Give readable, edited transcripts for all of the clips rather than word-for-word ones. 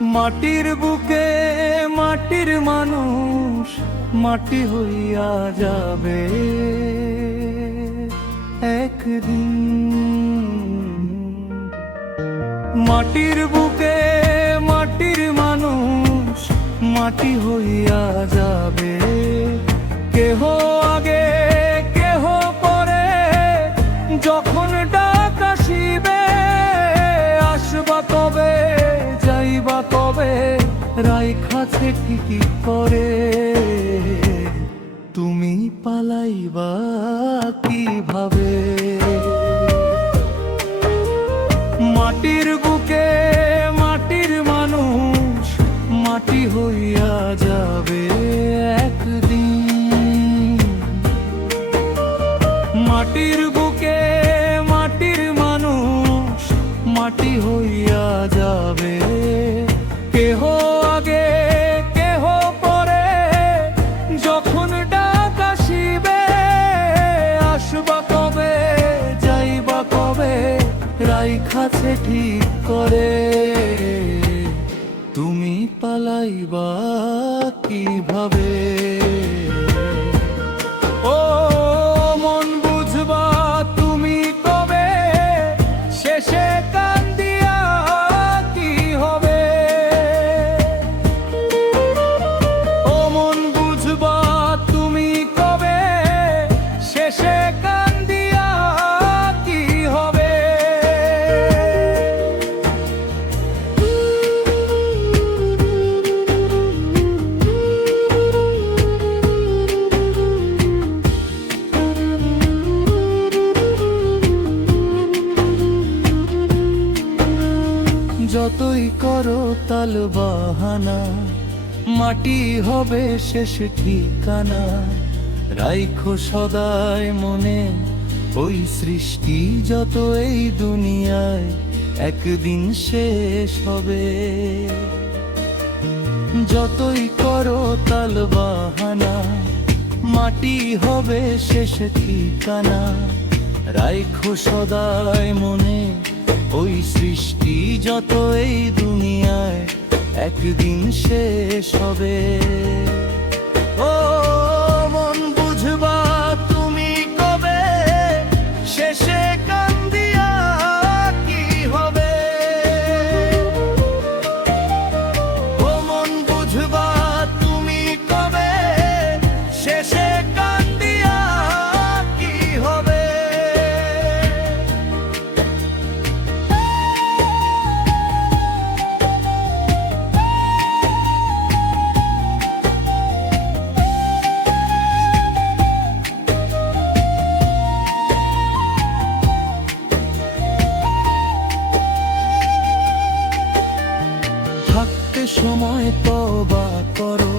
মাটির বুকে মাটির মানুষ মাটি হইয়া যাবে একদিন। মাটির বুকে মাটির মানুষ মাটি হইয়া যাবে, কেহ আগে কেহ পরে, যখন ডাক আসিবে আসবা কবে যাইবা কবে, রাইখাছে ঠিকই করে। তুমি পালাইবা কিভাবে? মাটির বুকে মাটির মানুষ মাটি হইয়া যাবে একদিন। মাটির বুকে মাটির মানুষ মাটি হইয়া যাবে, কেহ আগে কেহ পরে, যখন ডাক আসিবে আসবা কবে যাইবা কবে, রাইখাছে ঠিক করে। তুমি পালাইবা কিভাবে? ও মন বুঝবা তুমি কবে, শেষে কান্দিয়া কি হবে? ও মন বুঝবা তুমি কবে, শেষে কান্দিয়া কি হবে? যতই করো তাল বাহানা, মাটি হবে শেষ ঠিকানা। রাইখো সদাই মনে ওই সৃষ্টি যত এই দুনিয়ায় একদিন শেষ হবে। যতই করো তাল বাহানা, মাটি হবে শেষ ঠিকানা। রাইখো সদাই মনে ওই সৃষ্টি যত এই দুনিয়ায় একদিন শেষ হবে। ও মন বুঝবা তুমি কবে, শেষে কান্দিয়া কি হবে? ও মন বুঝবা তুমি কবে, শেষে কান্দিয়া কি হবে? থাকতে সময় তওবা করো,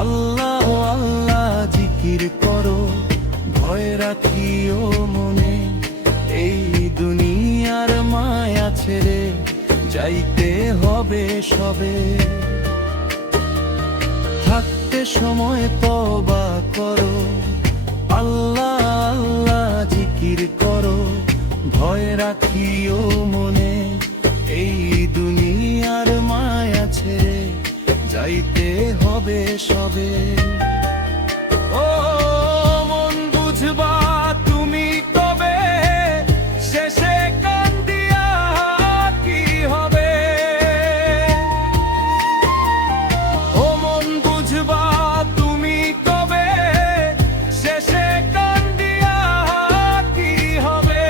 আল্লাহ আল্লাহ জিকির করো। ভয় রাখিও মনে এই দুনিয়ার মায়া ছেড়ে যাইতে হবে সবে। থাকতে সময় তওবা করো, আল্লাহ আল্লাহ জিকির করো। ভয় রাখিও মনে এই দুনিয়ার মায়া ছেড়ে যাইতে হবে সবে। ও মন বুঝবা তুমি কবে, শেষে কান্দিয়া কি হবে? ও মন বুঝবা তুমি কবে, শেষে কান্দিয়া কি হবে?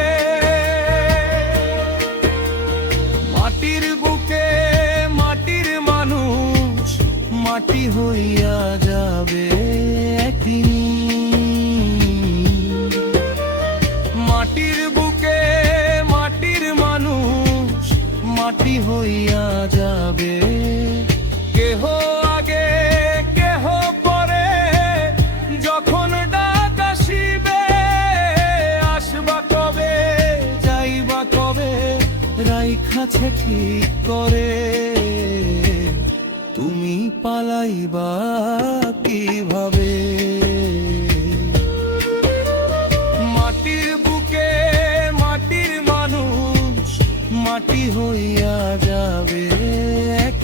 মাটির বুকে মাটির মানুষ মাটি হইয়া যাবে একদিন। মাটির বুকে মাটির মানুষ মাটি হইয়া যাবে, কেহ আগে কেহ পরে, যখন ডাক আসিবে আসবা কবে যাইবা কবে, রাইখাছে ঠিক করে। তুমি পালাইবা কিভাবে? মাটির বুকে মাটির মানুষ মাটি হইয়া যাবে এক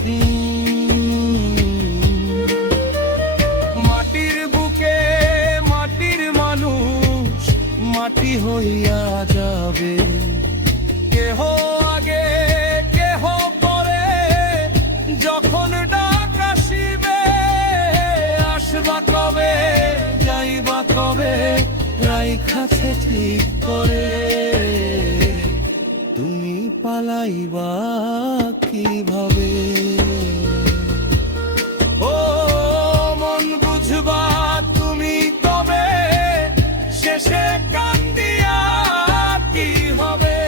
রাইখাছে ঠিক করে, তুমি পালাইবা কিভাবে? ও মন বুঝবা তুমি তবে, শেষে কান্দিয়া কি হবে?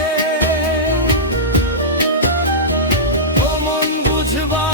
ও মন বুঝবা